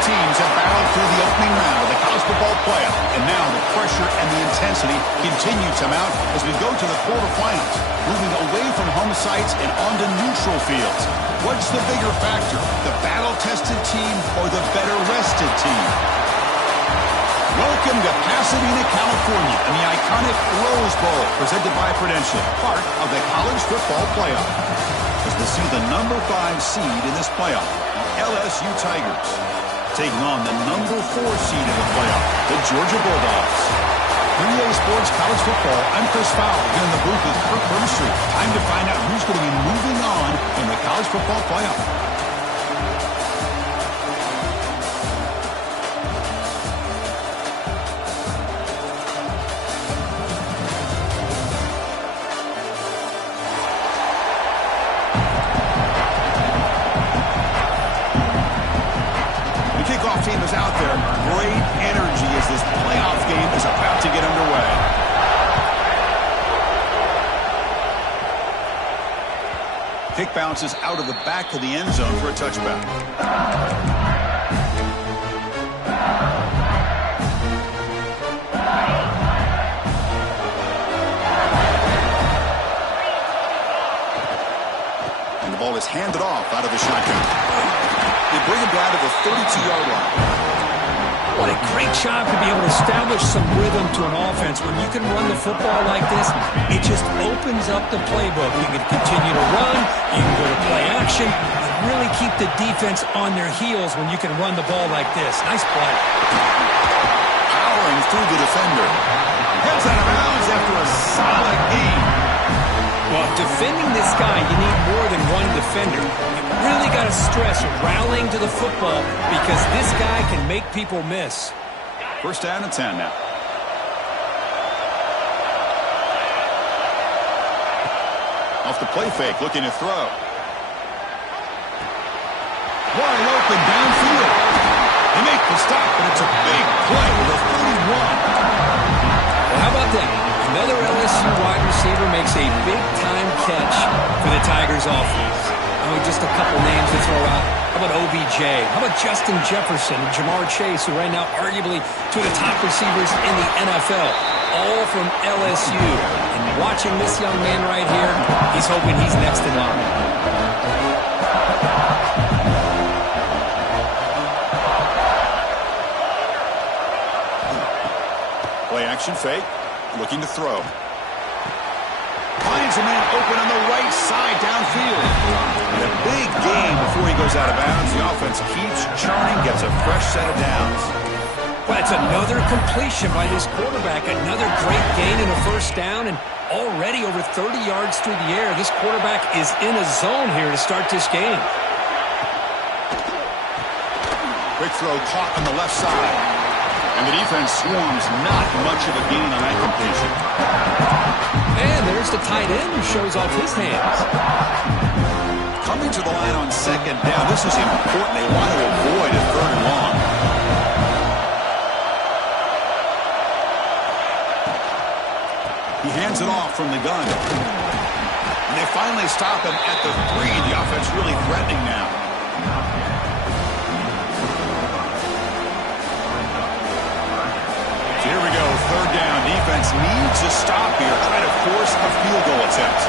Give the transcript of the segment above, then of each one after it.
teams have battled through the opening round of the college football playoff, and now the pressure and the intensity continue to mount as we go to the quarterfinals, moving away from home sites and onto neutral fields. What's the bigger factor, the battle-tested team or the better-rested team? Welcome to Pasadena, California, and the iconic Rose Bowl, presented by Prudential, part of the college football playoff. As we see the number 5 seed in this playoff, the LSU Tigers, taking on the number 4 seed in the playoff, the Georgia Bulldogs. For EA Sports College Football, I'm Chris Fowler, here in the booth with Kirk Burnstreet. Time to find out who's going to be moving on in the college football playoff. Team is out there. Great energy as this playoff game is about to get underway. Kick bounces out of the back of the end zone for a touchback. And the ball is handed off out of the shotgun. They bring him down to the 32-yard line. What a great job to be able to establish some rhythm to an offense. When you can run the football like this, it just opens up the playbook. You can continue to run, you can go to play action, and really keep the defense on their heels when you can run the ball like this. Nice play. Powering through the defender. Heads out of bounds after a solid game. Well, defending this guy, you need more than one defender. You really got to stress rallying to the football because this guy can make people miss. First down and 10 now. Off the play fake, looking to throw. Wide open downfield. They make the stop, but it's a big play with a 31. Well, how about that? Another LSU wide receiver makes a big-time catch for the Tigers offense. I mean, just a couple names to throw out. How about OBJ? How about Justin Jefferson and Jamar Chase, who right now arguably two of the top receivers in the NFL, all from LSU. And watching this young man right here, he's hoping he's next in line. Play action fake. Looking to throw. Finds a man open on the right side downfield. And a big gain before he goes out of bounds. The offense keeps churning, gets a fresh set of downs. Well, it's another completion by this quarterback. Another great gain in a first down, and already over 30 yards through the air. This quarterback is in a zone here to start this game. Quick throw caught on the left side. And the defense swarms not much of a gain on that completion. And there's the tight end who shows off his hands. Coming to the line on second down. This is important. They want to avoid a third and long. He hands it off from the gun. And they finally stop him at the 3. The offense really threatening now. Here we go, third down. Defense needs a stop here, trying to force a field goal attempt.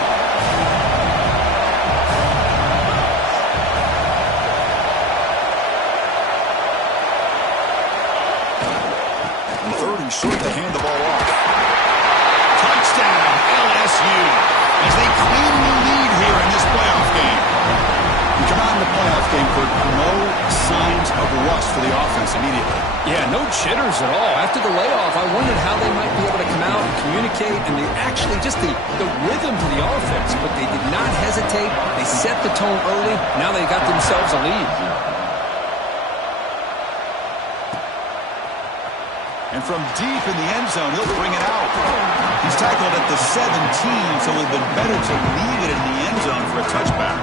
And third and short to hand the ball off. Touchdown, LSU, as they clean the lead here in this playoff game. We come out in the playoff game for no signs of rust for the offense immediately. Yeah, no jitters at all. After the layoff, I wondered how they might be able to come out and communicate, and they actually just the rhythm to the offense, but they did not hesitate. They set the tone early. Now they got themselves a lead. And from deep in the end zone, he'll bring it out. He's tackled at the 17, so it would have been better to leave it in the end zone for a touchback.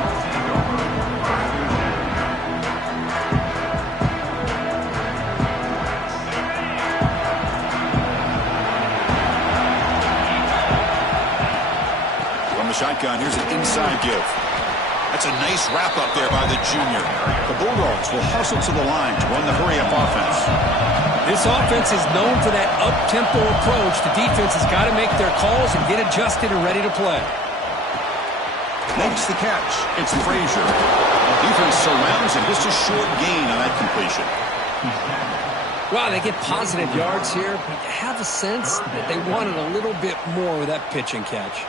From the shotgun, here's an inside give. That's a nice wrap-up there by the junior. The Bulldogs will hustle to the line to run the hurry-up offense. This offense is known for that up-tempo approach. The defense has got to make their calls and get adjusted and ready to play. Makes the catch. It's Frazier. The defense surrounds him. Just a short gain on that completion. Wow, they get positive yards here, but you have a sense that they wanted a little bit more with that pitch and catch.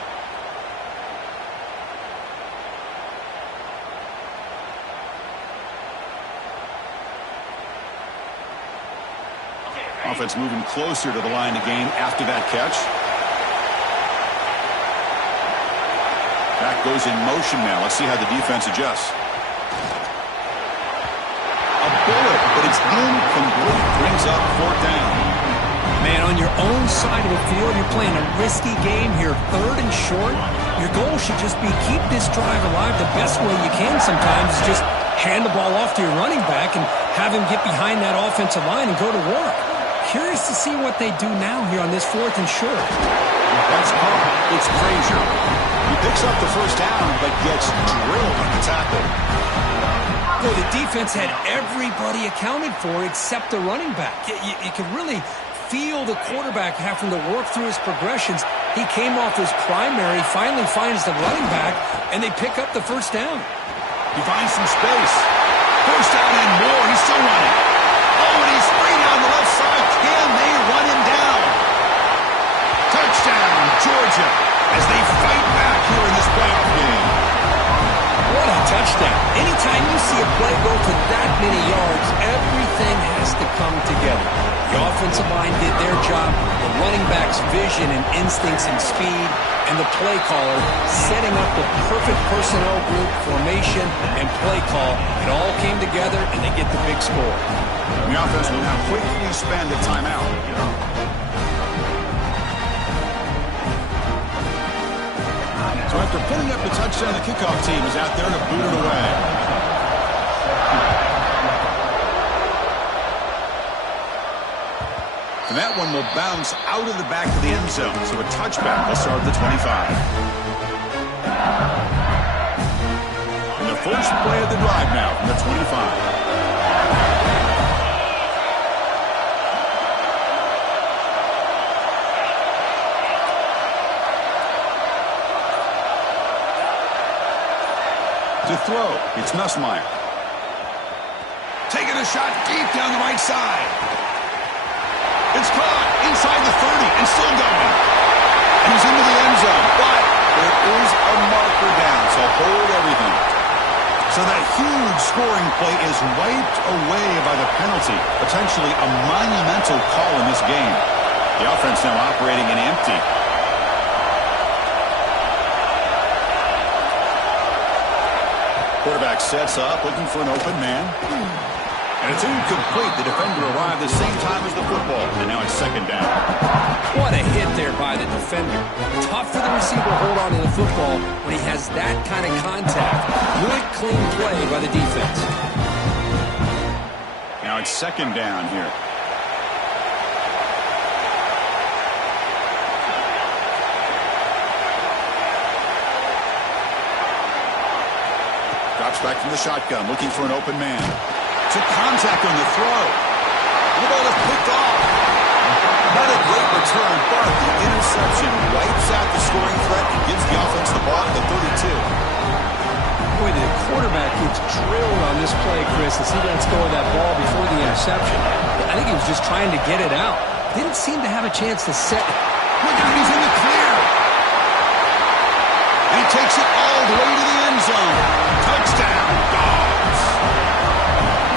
Offense moving closer to the line to gain after that catch. Back goes in motion now. Let's see how the defense adjusts. A bullet, but it's incomplete. Brings up 4th down. Man, on your own side of the field, you're playing a risky game here. 3rd and short. Your goal should just be keep this drive alive the best way you can sometimes. Is just hand the ball off to your running back and have him get behind that offensive line and go to work. Curious to see what they do now here on this 4th and short. That's caught. It's Frazier. He picks up the 1st down, but gets drilled on the tackle. Boy, the defense had everybody accounted for except the running back. You can really feel the quarterback having to work through his progressions. He came off his primary, finally finds the running back, and they pick up the 1st down. He finds some space. 1st down and more. He's still running. Oh, and he's free down the left side. Can they run him down? Touchdown, Georgia, as they fight back here in this playoff game. What a touchdown. Anytime you see a play go for that many yards, everything has to come together. The offensive line did their job, the running back's vision and instincts and speed, and the play caller setting up the perfect personnel group, formation, and play call. It all came together, and they get the big score. The offense will now quickly spend a timeout. So after putting up the touchdown, the kickoff team is out there to boot it away. And that one will bounce out of the back of the end zone. So a touchback will start the 25. And the first play of the drive now from the 25. To throw, it's Nussmeier. Taking a shot deep down the right side. It's caught inside the 30 and still going. And he's into the end zone, but there is a marker down, so hold everything. So that huge scoring play is wiped away by the penalty, potentially a monumental call in this game. The offense now operating in empty. Quarterback sets up, looking for an open man. And it's incomplete. The defender arrived the same time as the football. And now it's 2nd down. What a hit there by the defender. Tough for the receiver to hold on to the football when he has that kind of contact. Good, clean play by the defense. Now it's 2nd down here. Drops back from the shotgun, looking for an open man. Took contact on the throw. The ball is picked off. Not a great return, but the interception wipes out the scoring threat and gives the offense the ball at the 32. Boy, the quarterback gets drilled on this play, Chris, as he lets go of that ball before the interception. I think he was just trying to get it out. Didn't seem to have a chance to set. Look out, he's in the clear. And he takes it all the way to the end zone. Touchdown, Dogs.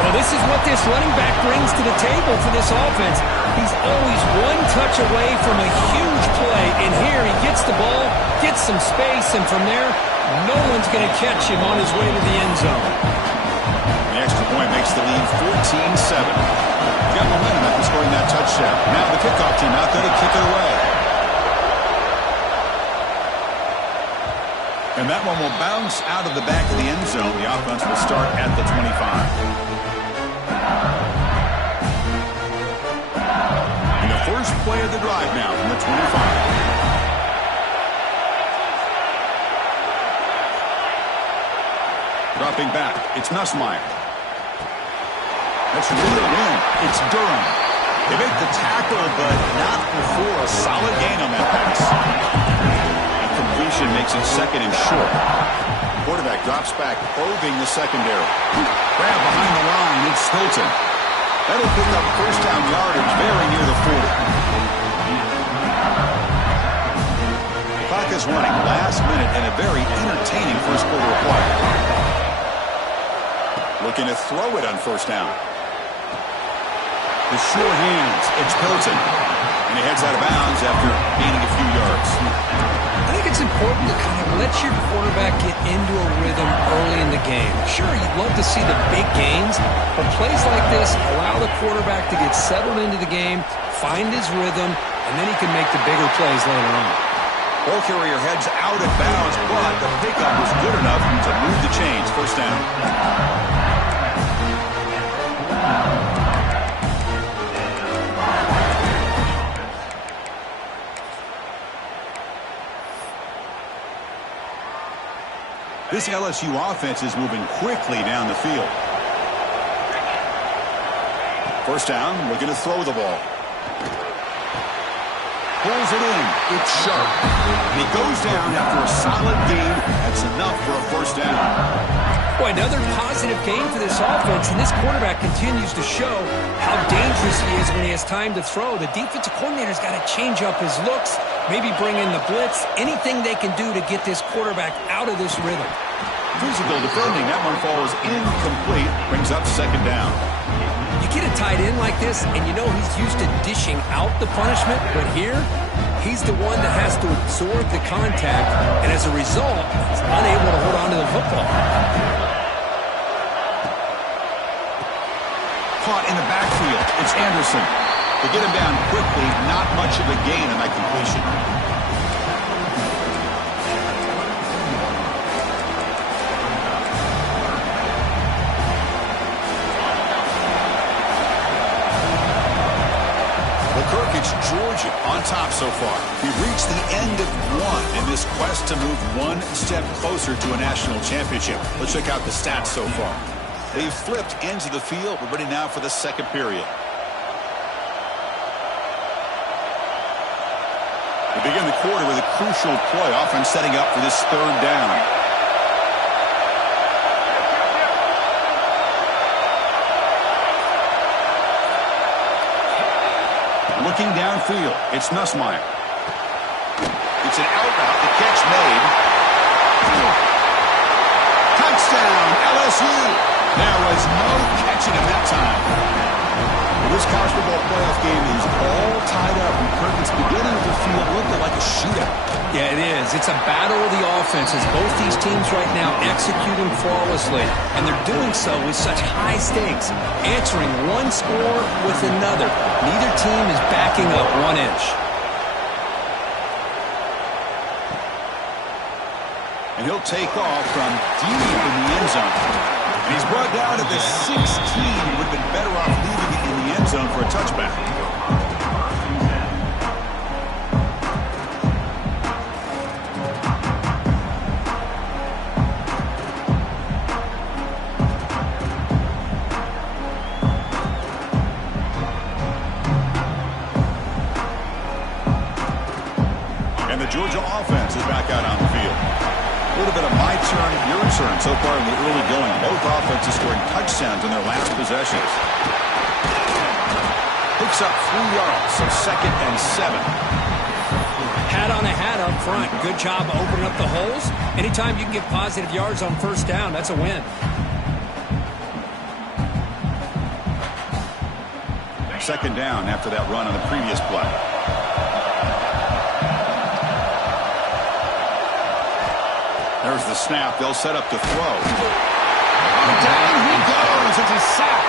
Well, this is what this running back brings to the table for this offense. He's always one touch away from a huge play, and here he gets the ball, gets some space, and from there, no one's going to catch him on his way to the end zone. The extra point makes the lead 14-7. Got momentum after scoring that touchdown. Now the kickoff team out there to kick it away. And that one will bounce out of the back of the end zone. The offense will start at the 25. And the first play of the drive now from the 25. Dropping back, it's Nussmeier. That's reeled in. It's Durham. They make the tackle, but not before a solid gain on that pass. Incompletion makes it second and short. Quarterback drops back, probing the secondary. Grab behind the line, it's Hilton. That'll pick up first down yardage very near the 40. The clock is running last minute in a very entertaining first quarter of play. Looking to throw it on first down. The sure hands, it's Hilton. And he heads out of bounds after gaining a few yards. I think it's important to kind of let your quarterback get into a rhythm early in the game. Sure, you'd love to see the big gains, but plays like this allow the quarterback to get settled into the game, find his rhythm, and then he can make the bigger plays later on. Ball carrier heads out of bounds, but the pickup was good enough to move the chains. First down. This LSU offense is moving quickly down the field. First down, we're going to throw the ball. Pulls it in. It's sharp. And he goes down after a solid gain. That's enough for a first down. Boy, another positive gain for this offense, and this quarterback continues to show how dangerous he is when he has time to throw. The defensive coordinator's got to change up his looks, maybe bring in the blitz, anything they can do to get this quarterback out of this rhythm. Physical defending. That one falls incomplete. Brings up second down. You get a tight end like this, and you know he's used to dishing out the punishment, but here, he's the one that has to absorb the contact, and as a result, he's unable to hold on to the football. Caught in the backfield. It's Anderson. To get him down quickly, not much of a gain on that completion. It's Georgia on top so far. We've reached the end of one in this quest to move one step closer to a national championship. Let's check out the stats so far. They've flipped ends of the field. We're ready now for the second period. We begin the quarter with a crucial play, often setting up for this third down. Looking downfield, it's Nussmeier. It's an out route, the catch made. Touchdown, LSU. There was no catching him that time. Well, this college football playoff game is all tied up, and Kirk, it's beginning to feel looking like a shootout. Yeah, it is. It's a battle of the offenses. Both these teams right now executing flawlessly, and they're doing so with such high stakes, answering one score with another. Neither team is backing up 1 inch. And he'll take off from deep in the end zone. And he's brought down to the 16. He would have been better off leaving it in the end zone for a touchback. And the Georgia offense is back out on the field. A little bit of my turn, your turn so far in the early going. Both offenses scoring touchdowns in their last possessions. Picks up 3 yards, so 2nd and 7. Hat on a hat up front. Good job opening up the holes. Anytime you can get positive yards on first down, that's a win. Second down after that run on the previous play. There's the snap. They'll set up to throw. Down he goes. It's a sack.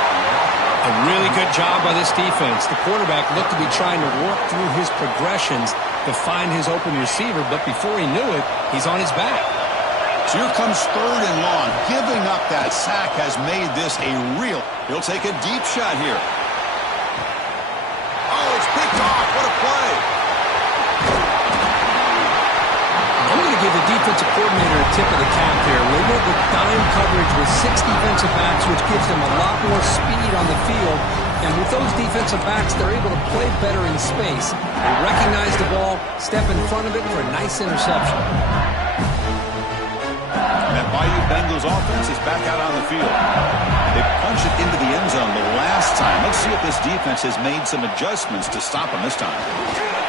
A really good job by this defense. The quarterback looked to be trying to work through his progressions to find his open receiver, but before he knew it, he's on his back. So here comes third and long. Giving up that sack has made this a real. He'll take a deep shot here. Oh, it's picked off. What a play. I'm going to give the offensive coordinator a tip of the cap here. They went with dime coverage with 6 defensive backs, which gives them a lot more speed on the field. And with those defensive backs, they're able to play better in space. They recognize the ball, step in front of it for a nice interception. That Bayou Bengals offense is back out on the field. They punched it into the end zone the last time. Let's see if this defense has made some adjustments to stop them this time.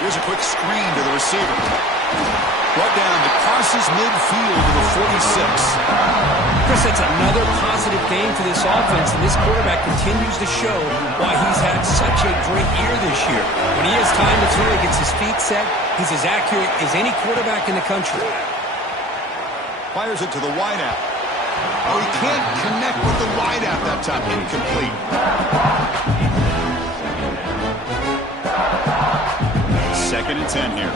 Here's a quick screen to the receiver. Brought down to crosses midfield to the 46. Chris, that's another positive game for this offense, and this quarterback continues to show why he's had such a great year this year. When he has time to throw, he gets his feet set. He's as accurate as any quarterback in the country. Fires it to the wideout. Oh, he can't connect with the wideout that time. Incomplete. Second and 10 here.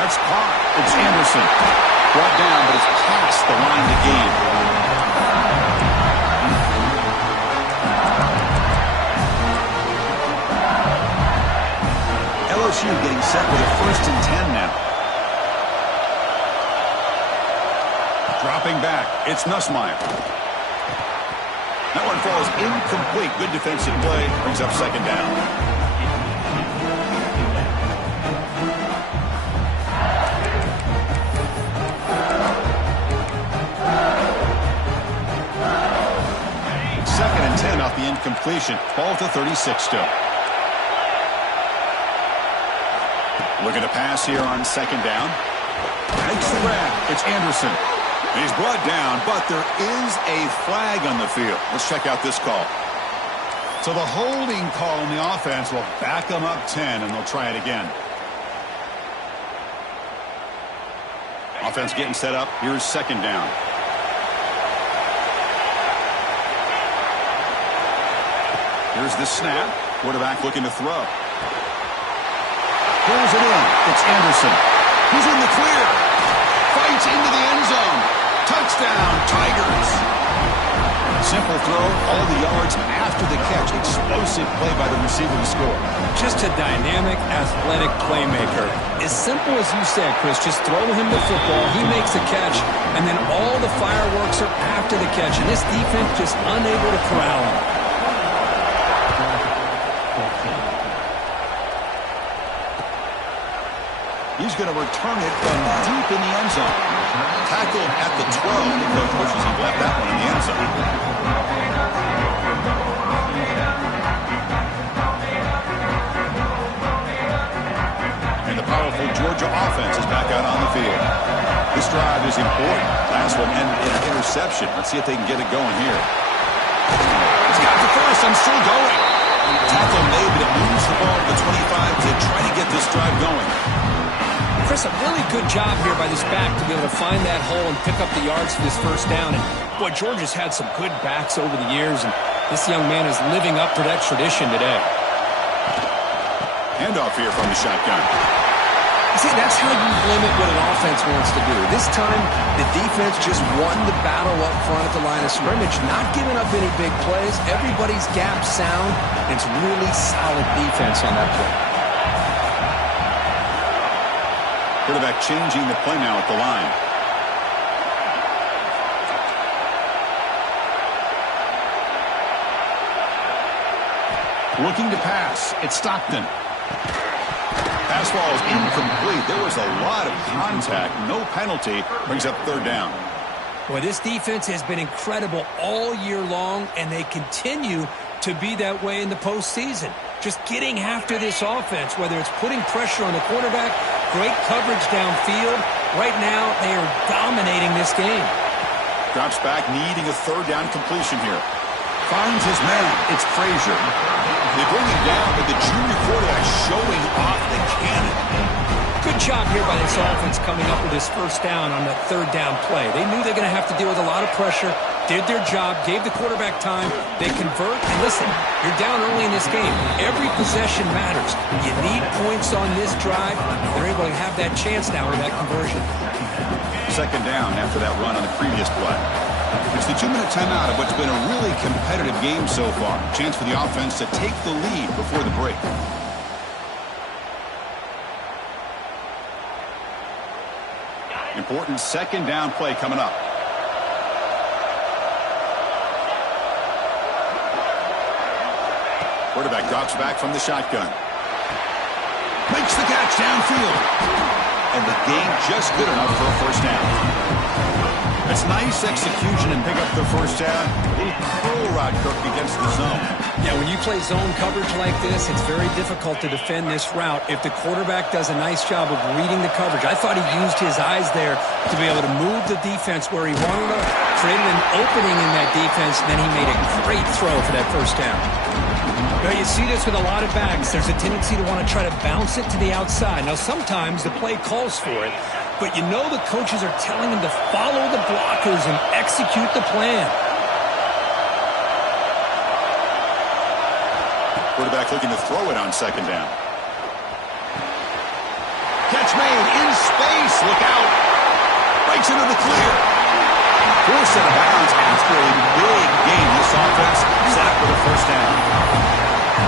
That's caught. It's Anderson. Brought down, but it's past the line to gain. LSU getting set with a 1st and 10 now. Dropping back. It's Nussmeier. That one falls incomplete. Good defensive play. Brings up 2nd down. Off the incompletion. Ball to 36 still. Looking to pass here on 2nd down. Makes the grab. It's Anderson. He's brought down, but there is a flag on the field. Let's check out this call. So the holding call on the offense will back them up 10, and they'll try it again. Offense getting set up. Here's 2nd down. Here's the snap. Quarterback looking to throw. Pulls it in. It's Anderson. He's in the clear. Fights into the end zone. Touchdown, Tigers. Simple throw. All the yards after the catch. Explosive play by the receiver to score. Just a dynamic, athletic playmaker. As simple as you said, Chris, just throw him the football. He makes the catch, and then all the fireworks are after the catch. And this defense just unable to corral him. He's going to return it from deep in the end zone. Tackled at the 12. The coach wishes he left that one in the end zone. And the powerful Georgia offense is back out on the field. This drive is important. Last one ended in an interception. Let's see if they can get it going here. He's got the first. I'm still going. Tackle made, but it moves the ball to the 25 to try to get this drive going. Chris, a really good job here by this back to be able to find that hole and pick up the yards for this 1st down. And, boy, Georgia's had some good backs over the years, and this young man is living up to that tradition today. Handoff here from the shotgun. See, that's how you limit what an offense wants to do. This time, the defense just won the battle up front at the line of scrimmage, not giving up any big plays. Everybody's gap sound. It's really solid defense on that play. Quarterback changing the play now at the line. Looking to pass. It's Stockton. Pass ball is incomplete. There was a lot of contact. No penalty. Brings up 3rd down. Boy, this defense has been incredible all year long, and they continue to be that way in the postseason. Just getting after this offense, whether it's putting pressure on the quarterback, great coverage downfield. Right now, they are dominating this game. Drops back, needing a 3rd down completion here. Finds his man. It's Frazier. They bring him down, but the junior quarterback showing off the cannon. Good job here by this offense coming up with this first down on the third down play. They knew they were going to have to deal with a lot of pressure, did their job, gave the quarterback time. They convert, and listen, you're down early in this game. Every possession matters. You need points on this drive. They're able to have that chance now with that conversion. Second down after that run on the previous play. It's the 2-minute timeout of what's been a really competitive game so far. Chance for the offense to take the lead before the break. Important second down play coming up. Quarterback drops back from the shotgun. Makes the catch downfield. And the game just good enough for a first down. It's nice execution and pick up the first down. A little curl rod Kirk against the zone. Yeah, when you play zone coverage like this, it's very difficult to defend this route if the quarterback does a nice job of reading the coverage. I thought he used his eyes there to be able to move the defense where he wanted to, created an opening in that defense, and then he made a great throw for that first down. Now, you see this with a lot of backs. There's a tendency to want to try to bounce it to the outside. Now, sometimes the play calls for it, but you know the coaches are telling them to follow the blockers and execute the plan. Quarterback looking to throw it on second down. Catch made in space. Look out. Breaks into the clear. Forced out of bounds after a big game. This offense set up with a first down.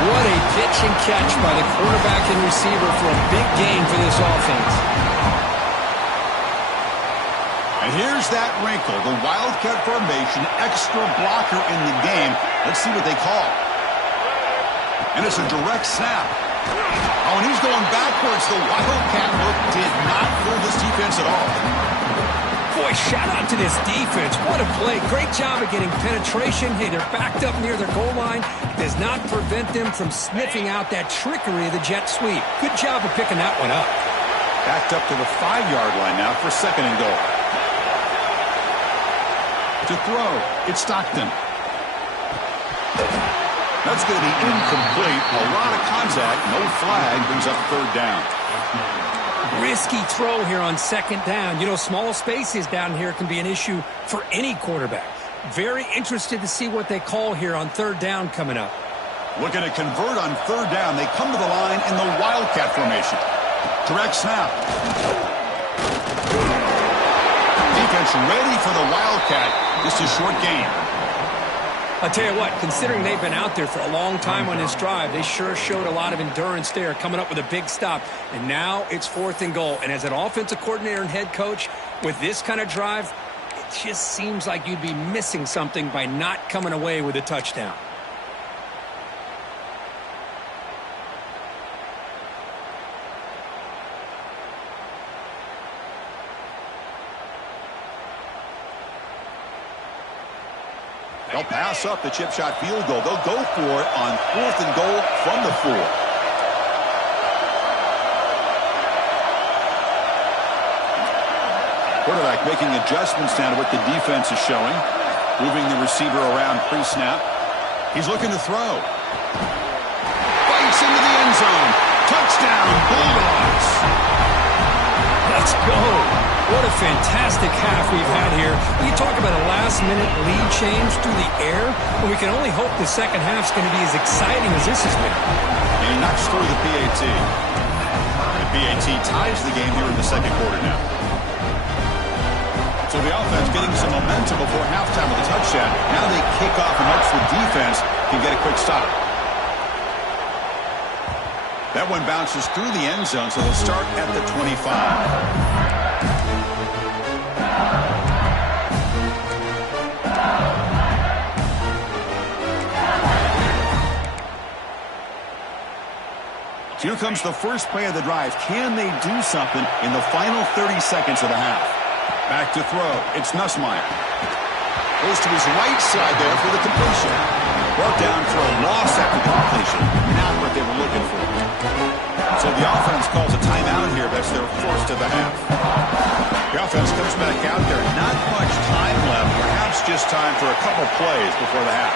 What a pitch and catch by the quarterback and receiver for a big gain for this offense. And here's that wrinkle. The Wildcat formation, extra blocker in the game. Let's see what they call. And it's a direct snap. Oh, and he's going backwards. The Wildcat look did not fool this defense at all. Boy, shout out to this defense. What a play. Great job of getting penetration. Hey, they're backed up near their goal line. Does not prevent them from sniffing out that trickery of the jet sweep. Good job of picking that one up. Backed up to the 5-yard line now for second and goal. To throw, it's Stockton. That's going to be incomplete. A lot of contact. No flag. Brings up third down. Risky throw here on second down. You know, small spaces down here can be an issue for any quarterback. Very interested to see what they call here on third down coming up. Looking to convert on third down. They come to the line in the Wildcat formation. Direct snap. Defense ready for the Wildcat. Just a short game. I'll tell you what, considering they've been out there for a long time on this drive, they sure showed a lot of endurance there, coming up with a big stop. And now it's fourth and goal. And as an offensive coordinator and head coach, with this kind of drive, it just seems like you'd be missing something by not coming away with a touchdown. They'll pass up the chip shot field goal. They'll go for it on fourth and goal from the 4. Quarterback making adjustments now to what the defense is showing. Moving the receiver around pre-snap. He's looking to throw. Bites into the end zone. Touchdown, Bulldogs. Let's go. What a fantastic half we've had here. You talk about a last-minute lead change through the air, and we can only hope the second half's going to be as exciting as this has been. And he knocks through the PAT. The PAT ties the game here in the second quarter now. So the offense getting some momentum before halftime with a touchdown. Now they kick off and hopes the defense can get a quick stop. That one bounces through the end zone, so they'll start at the 25. Here comes the first play of the drive. Can they do something in the final 30 seconds of the half? Back to throw. It's Nussmeier. Goes to his right side there for the completion. Brought down for a loss after the completion. Not what they were looking for. So the offense calls a timeout here. That's their first of the half. The offense comes back out there. Not much time left. Perhaps just time for a couple plays before the half.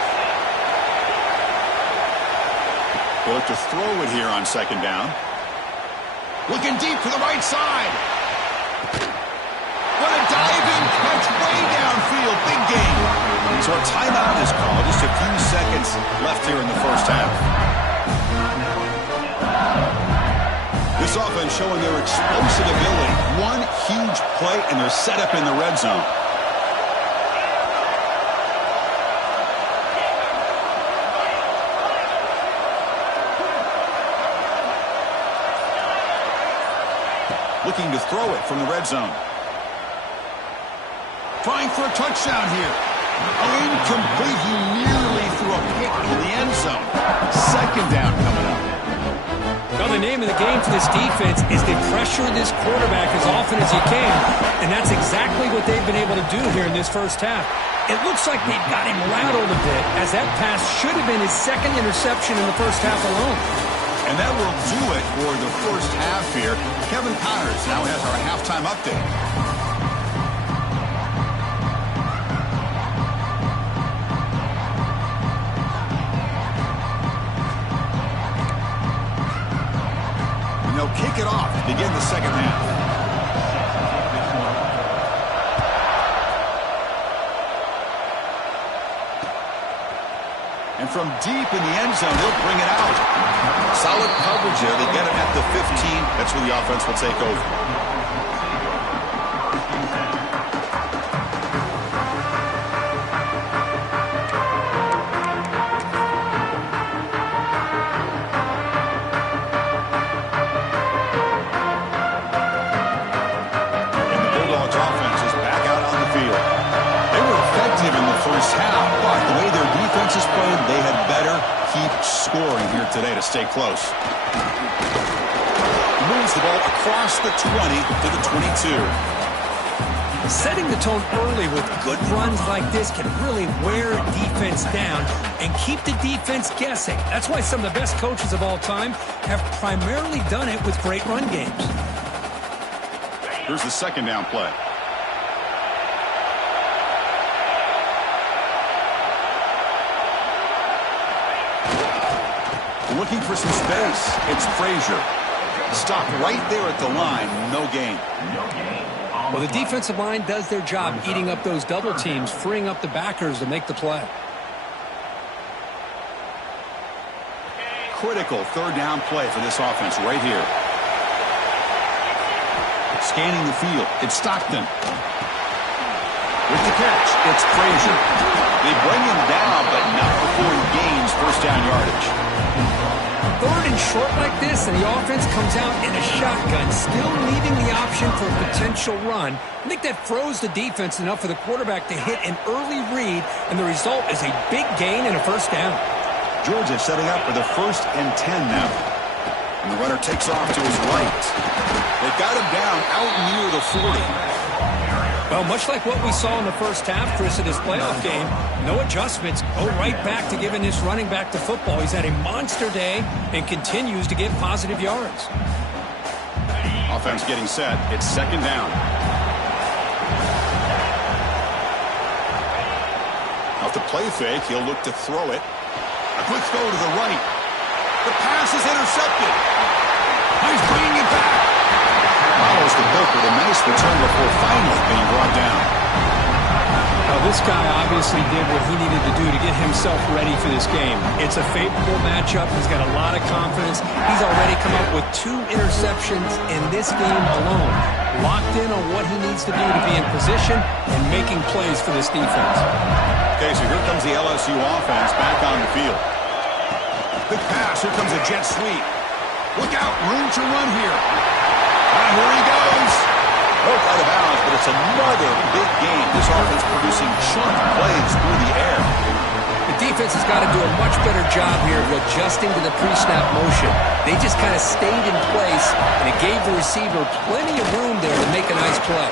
They look to throw it here on second down. Looking deep to the right side. What a diving catch way downfield. Big game. So a timeout is called. Just a few seconds left here in the first half. This offense showing their explosive ability. One huge play, and they're set up in the red zone. Looking to throw it from the red zone. Trying for a touchdown here. Incomplete. He nearly threw a pick in the end zone. Second down coming up. Well, the name of the game for this defense is to pressure this quarterback as often as you can, and that's exactly what they've been able to do here in this first half. It looks like they've got him rattled a bit, as that pass should have been his second interception in the first half alone. And that will do it for the first half here. Kevin Connors now has our halftime update. And they'll kick it off to begin the second half. And from deep in the end zone, he'll bring it out. Solid coverage there. They get it at the 15. That's where the offense will take over. And the Bulldogs offense is back out on the field. They were effective in the first half, but the way their defense is played, they had better keep scoring here today to stay close. Moves the ball across the 20 to the 22. Setting the tone early with good runs like this can really wear a defense down and keep the defense guessing. That's why some of the best coaches of all time have primarily done it with great run games. Here's the second down play. Looking for some space. It's Frazier. Stopped right there at the line. No gain. Well, the defensive line does their job eating up those double teams, freeing up the backers to make the play. Critical third down play for this offense right here. Scanning the field. It's Stockton. With the catch, it's Frazier. They bring him down, but not before he gains first down yardage. Third and short like this, and the offense comes out in a shotgun, still leaving the option for a potential run. I think that froze the defense enough for the quarterback to hit an early read, and the result is a big gain and a first down. Georgia setting up for the 1st and 10 now. And the runner takes off to his right. They've got him down out near the 40. Well, much like what we saw in the first half, Chris, in this playoff game, no adjustments. Go right back to giving this running back to football. He's had a monster day and continues to get positive yards. Offense getting set. It's second down. Off the play fake, he'll look to throw it. A quick throw to the right. The pass is intercepted. He's bringing it back. Follows the hook with a nice return before finally being brought down. Well, this guy obviously did what he needed to do to get himself ready for this game. It's a favorable matchup. He's got a lot of confidence. He's already come up with 2 interceptions in this game alone. Locked in on what he needs to do to be in position and making plays for this defense. Okay, so here comes the LSU offense back on the field. Big pass. Here comes a jet sweep. Look out. Room to run here. And here he goes. Broke out of bounds, but it's another big game. This offense producing chunk plays through the air. The defense has got to do a much better job here of adjusting to the pre-snap motion. They just kind of stayed in place, and it gave the receiver plenty of room there to make a nice play.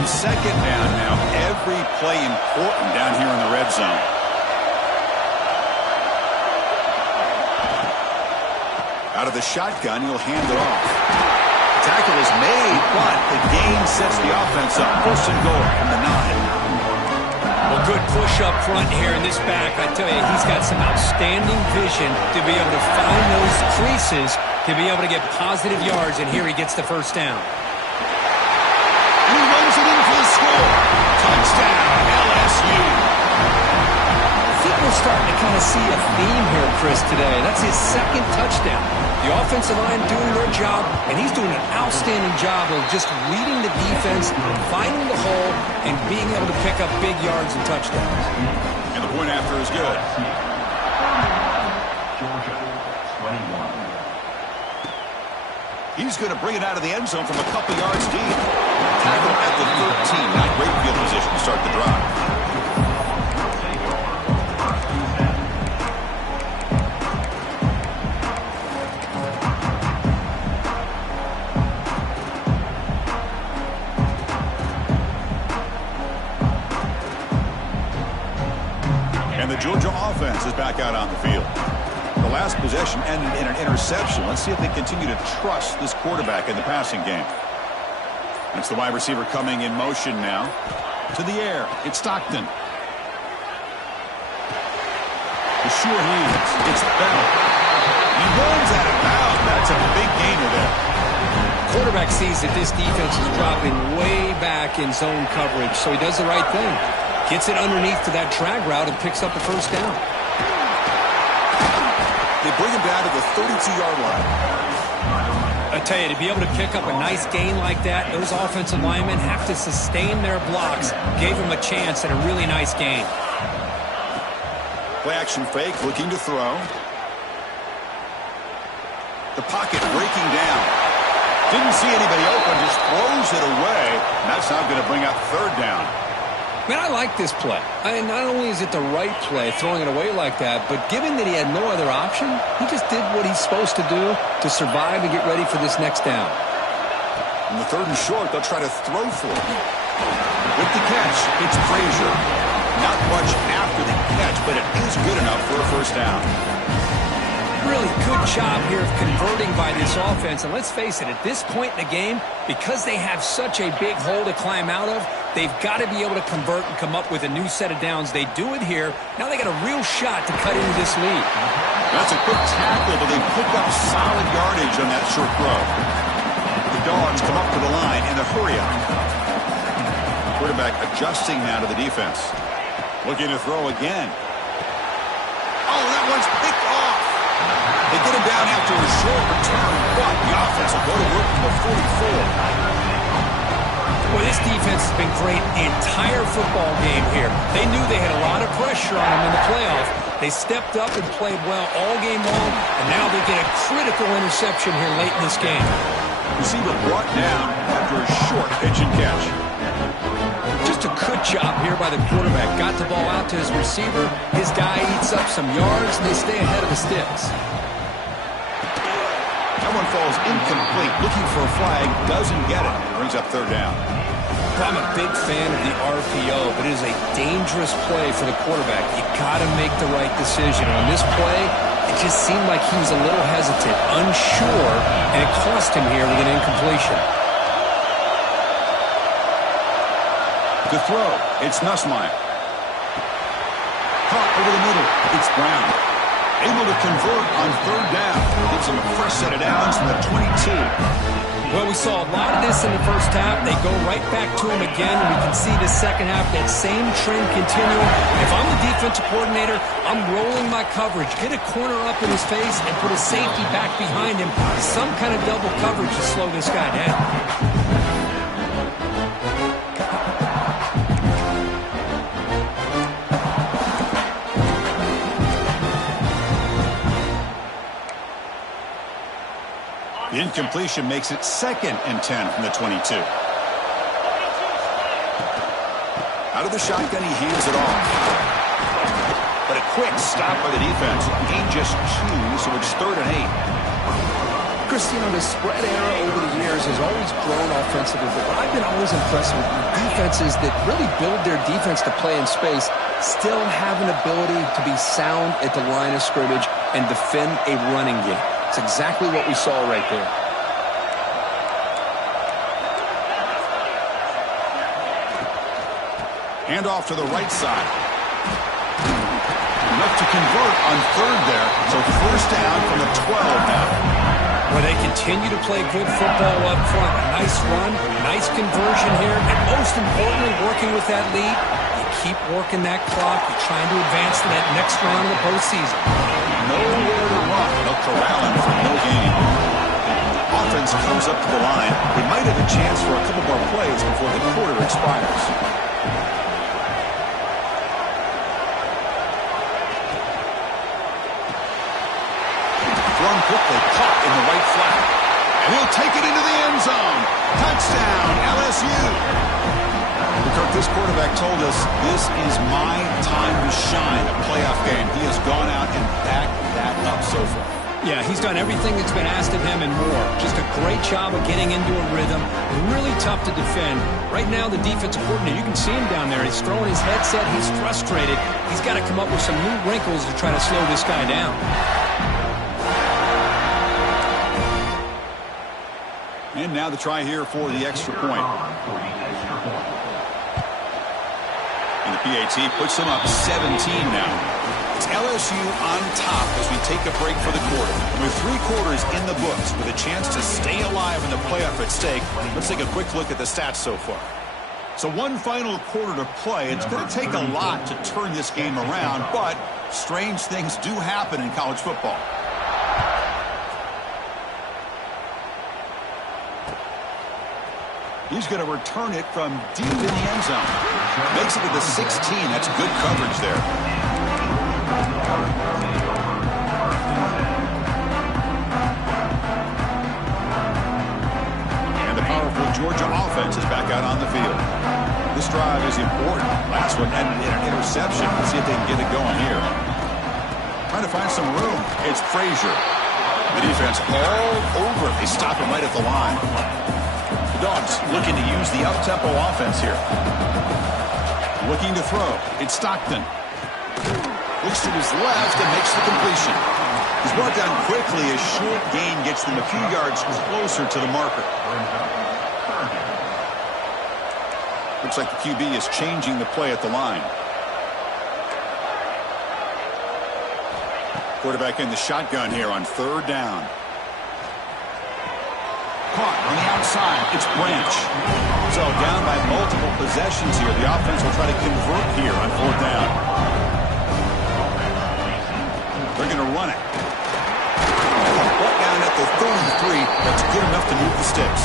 Second down now. Every play important down here in the red zone. Out of the shotgun, he'll hand it off. Tackle is made, but the gain sets the offense up. First and goal from the 9. Well, good push up front here in this back. I tell you, he's got some outstanding vision to be able to find those creases, to be able to get positive yards, and here he gets the first down. And he runs it in for the score. Touchdown, LSU. I think we're starting to kind of see a theme here, Chris, today. That's his second touchdown. The offensive line doing their job, and he's doing an outstanding job of just reading the defense, finding the hole, and being able to pick up big yards and touchdowns. And the point after is good. Georgia, 21. He's going to bring it out of the end zone from a couple yards deep. Tackle at the 13. Not great field position to start the drive. And the Georgia offense is back out on the field. The last possession ended in an interception. Let's see if they continue to trust this quarterback in the passing game. That's the wide receiver coming in motion now. To the air. It's Stockton. The sure hands. It's Bell. He runs out of bounds. That's a big gainer there. Quarterback sees that this defense is dropping way back in zone coverage, so he does the right thing. Gets it underneath to that drag route and picks up the first down. They bring him down to the 32-yard line. I tell you, to be able to pick up a nice gain like that, those offensive linemen have to sustain their blocks. Gave him a chance at a really nice gain. Play action fake, looking to throw. The pocket breaking down. Didn't see anybody open, just throws it away. That's not going to bring up third down. Man, I like this play. Not only is it the right play, throwing it away like that, but given that he had no other option, he just did what he's supposed to do to survive and get ready for this next down. In the third and short, they'll try to throw for it. With the catch, it's Frazier. Not much after the catch, but it is good enough for a first down. Really good job here of converting by this offense. And let's face it, at this point in the game, because they have such a big hole to climb out of, they've got to be able to convert and come up with a new set of downs. They do it here. Now they got a real shot to cut into this lead. That's a quick tackle, but they pick up solid yardage on that short throw. The Dogs come up to the line in a hurry-up. Quarterback adjusting now to the defense. Looking to throw again. Oh, that one's picked off. They get him down after a short return, but the offense will go to work from the 44. Well, this defense has been great the entire football game here. They knew they had a lot of pressure on them in the playoff. They stepped up and played well all game long, and now they get a critical interception here late in this game. Receiver brought down after a short pitch and catch. Just a good job here by the quarterback. Got the ball out to his receiver. His guy eats up some yards, and they stay ahead of the sticks. That one falls incomplete. Looking for a flag, doesn't get it. Brings up third down. I'm a big fan of the RPO, but it is a dangerous play for the quarterback. You got to make the right decision. On this play, it just seemed like he was a little hesitant, unsure, and it cost him here with an incompletion. To throw, it's Nussmeier. Caught over the middle, it's Brown. Able to convert on third down. Gives him a fresh set of downs from the 22. Well, we saw a lot of this in the first half. They go right back to him again, and we can see the second half, that same trend continuing. If I'm the defensive coordinator, I'm rolling my coverage. Get a corner up in his face and put a safety back behind him. Some kind of double coverage to slow this guy down. The incompletion makes it 2nd and 10 from the 22. Out of the shotgun, he hands it off. But a quick stop by the defense. Gain just 2, so it's 3rd and 8. Chris, the spread era over the years has always grown offensively, but what I've been always impressed with defenses that really build their defense to play in space still have an ability to be sound at the line of scrimmage and defend a running game. It's exactly what we saw right there. Hand off to the right side. Enough to convert on third there. So first down from the 12 now. Well, they continue to play good football up front. A nice run, nice conversion here, and most importantly, working with that lead, you keep working that clock. You're trying to advance to that next round of the postseason. Nowhere to run. They'll corral him for no gain. Offense comes up to the line. We might have a chance for a couple more plays before the quarter expires. Thrown quickly, caught in the right flat. And he'll take it into the end zone. Touchdown, LSU. Kirk, this quarterback told us this is my time to shine, a playoff game. He has gone out and backed that up so far. Yeah, he's done everything that's been asked of him and more. Just a great job of getting into a rhythm. Really tough to defend. Right now, the defensive coordinator, you can see him down there. He's throwing his headset. He's frustrated. He's got to come up with some new wrinkles to try to slow this guy down. And now the try here for the extra point. And the PAT puts them up 17 now. It's LSU on top as we take a break for the quarter. With 3 quarters in the books with a chance to stay alive in the playoff at stake, let's take a quick look at the stats so far. So one final quarter to play. It's going to take a lot to turn this game around, but strange things do happen in college football. He's going to return it from deep in the end zone. Makes it to the 16. That's good coverage there. And the powerful Georgia offense is back out on the field. This drive is important. Last one ended in an interception. Let's see if they can get it going here. Trying to find some room. It's Frazier. The defense all over. They stop him right at the line. Dogs looking to use the up-tempo offense here. Looking to throw. It's Stockton. Looks to his left and makes the completion. He's brought down quickly as short gain gets them a few yards closer to the marker. Looks like the QB is changing the play at the line. Quarterback in the shotgun here on third down. Caught on the outside. It's Branch. So down by multiple possessions here. The offense will try to convert here on fourth down. They're going to run it. Brought down at the 33. That's good enough to move the sticks.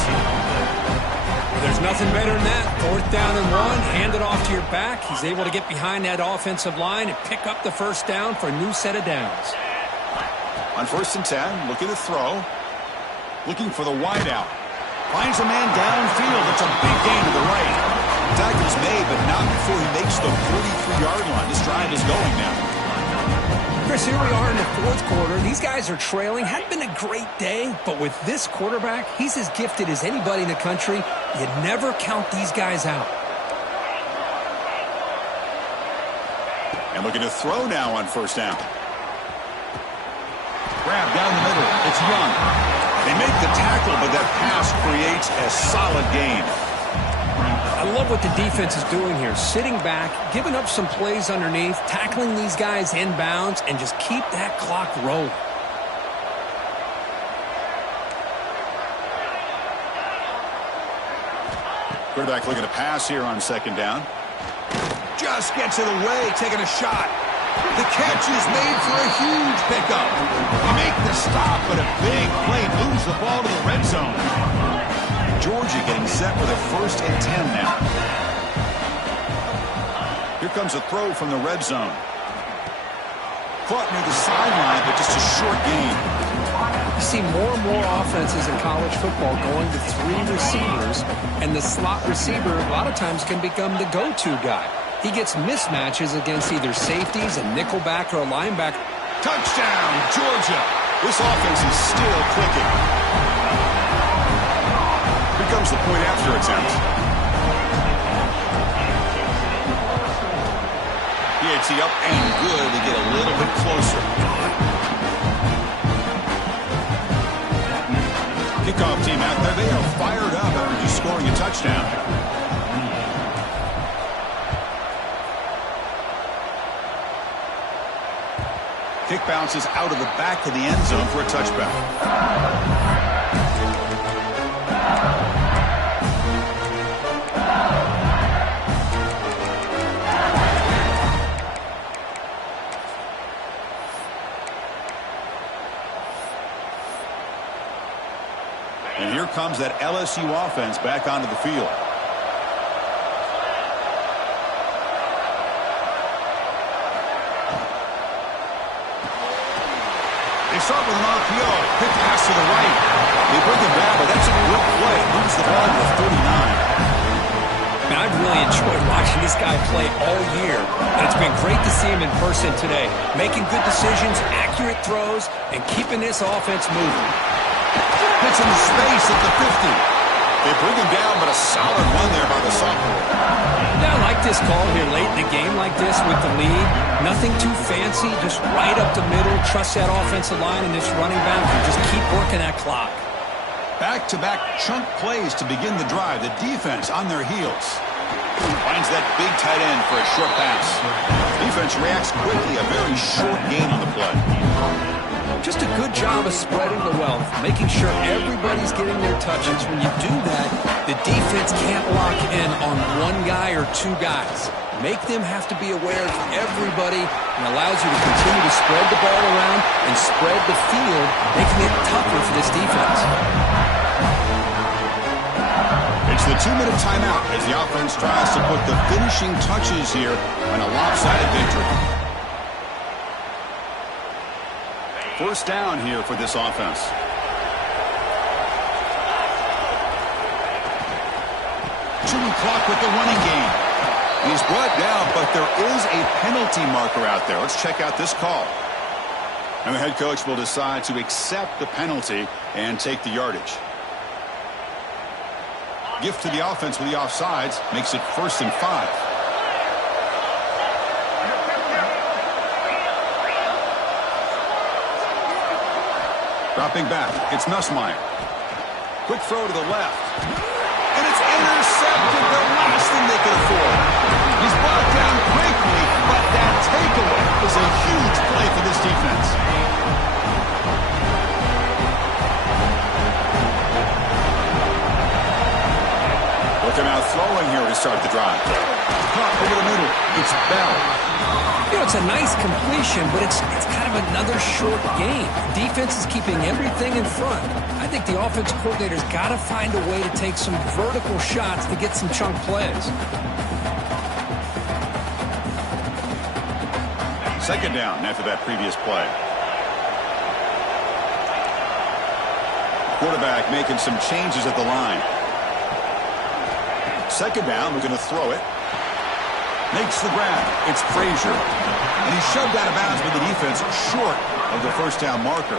There's nothing better than that. Fourth down and 1. Hand it off to your back. He's able to get behind that offensive line and pick up the first down for a new set of downs. On first and 10, looking to throw. Looking for the wideout. Finds a man downfield. It's a big gain to the right. Tackle's made, but not before he makes the 43-yard line. This drive is going now. Chris, here we are in the fourth quarter. These guys are trailing. Hadn't been a great day, but with this quarterback, he's as gifted as anybody in the country. You never count these guys out. And looking to throw now on first down. Grab down the middle. It's Young. They make the tackle, but that pass creates a solid gain. I love what the defense is doing here. Sitting back, giving up some plays underneath, tackling these guys inbounds, and just keep that clock rolling. Quarterback looking to pass here on second down. Just gets it away, taking a shot. The catch is made for a huge pickup. They make the stop, but a big play moves the ball to the red zone. Georgia getting set with a first and 10 now. Here comes a throw from the red zone. Caught near the sideline, but just a short gain. You see more and more offenses in college football going to 3 receivers, and the slot receiver a lot of times can become the go-to guy. He gets mismatches against either safeties, a nickelback, or a linebacker. Touchdown, Georgia. This offense is still clicking. Here comes the point after attempt. PAT up and good. We get a little bit closer. Kickoff team out there. They are fired up after just scoring a touchdown. Kick bounces out of the back of the end zone for a touchback. And here comes that LSU offense back onto the field. They start with an RPO. Quick pass to the right. They bring him down, but that's a good play. Moves the ball to the 39. Man, I've really enjoyed watching this guy play all year. And it's been great to see him in person today. Making good decisions, accurate throws, and keeping this offense moving. Hits into space at the 50. They bring him down, but a solid run there by the sophomore. Yeah, I like this call here late in the game like this with the lead. Nothing too fancy, just right up the middle. Trust that offensive line and this running back and just keep working that clock. Back-to-back chunk plays to begin the drive. The defense on their heels. Finds that big tight end for a short pass. Defense reacts quickly. A very short gain on the play. Just a good job of spreading the wealth, making sure everybody's getting their touches. When you do that, the defense can't lock in on one guy or two guys. Make them have to be aware of everybody and allows you to continue to spread the ball around and spread the field, making it tougher for this defense. It's the 2-minute timeout as the offense tries to put the finishing touches here on a lopsided victory. First down here for this offense. Chewing clock with the running game. He's brought down, but there is a penalty marker out there. Let's check out this call. And the head coach will decide to accept the penalty and take the yardage. Gift to the offense with the offsides makes it 1st and 5. Dropping back, it's Nussmeier. Quick throw to the left. And it's intercepted, the last thing they could afford. He's brought down quickly, but that takeaway is a huge play for this defense. Looking out throwing here to start the drive. Caught over the middle, it's Bell. You know, it's a nice completion, but it's kind of another short game. Defense is keeping everything in front. I think the offense coordinator's got to find a way to take some vertical shots to get some chunk plays. Second down after that previous play. Quarterback making some changes at the line. Second down, we're going to throw it. Makes the grab. It's Frazier. And he's shoved out of bounds with the defense short of the first down marker.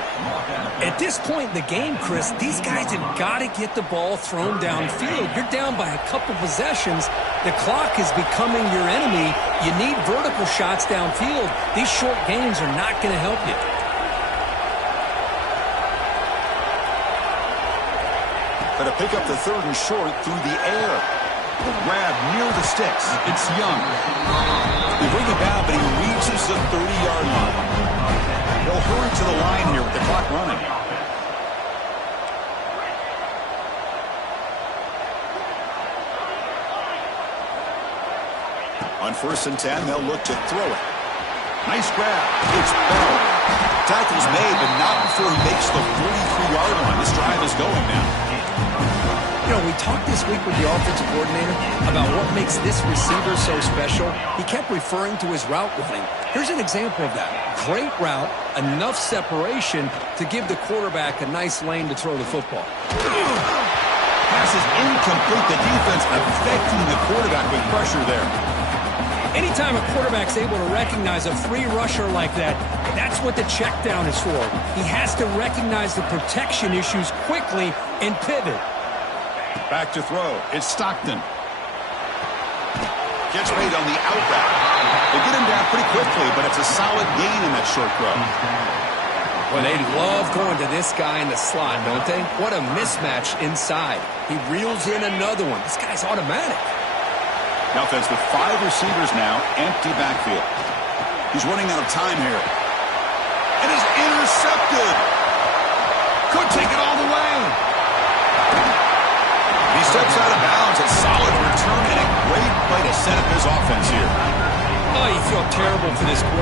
At this point in the game, Chris, these guys have got to get the ball thrown downfield. You're down by a couple possessions. The clock is becoming your enemy. You need vertical shots downfield. These short gains are not going to help you. Got to pick up the 3rd and short through the air. The grab near the sticks. It's Young. They bring him down, but he reaches the 30-yard line. They'll hurry to the line here with the clock running. On 1st and 10, they'll look to throw it. Nice grab. It's Bell. Tackle's made, but not before he makes the 43-yard line. This drive is going now. You know, we talked this week with the offensive coordinator about what makes this receiver so special. He kept referring to his route running. Here's an example of that. Great route, enough separation to give the quarterback a nice lane to throw the football. Pass is incomplete. The defense affecting the quarterback with pressure there. Anytime a quarterback's able to recognize a free rusher like that, that's what the check down is for. He has to recognize the protection issues quickly and pivot. Back to throw. It's Stockton. Gets made on the out route. They get him down pretty quickly, but it's a solid gain in that short throw. Well, they love going to this guy in the slot, don't they? What a mismatch inside. He reels in another one. This guy's automatic. The offense with 5 receivers now, empty backfield. He's running out of time here. and is intercepted. Could take it all the way. He steps out of bounds. A solid return and a great play to set up his offense here. Oh, you feel terrible for this quarterback.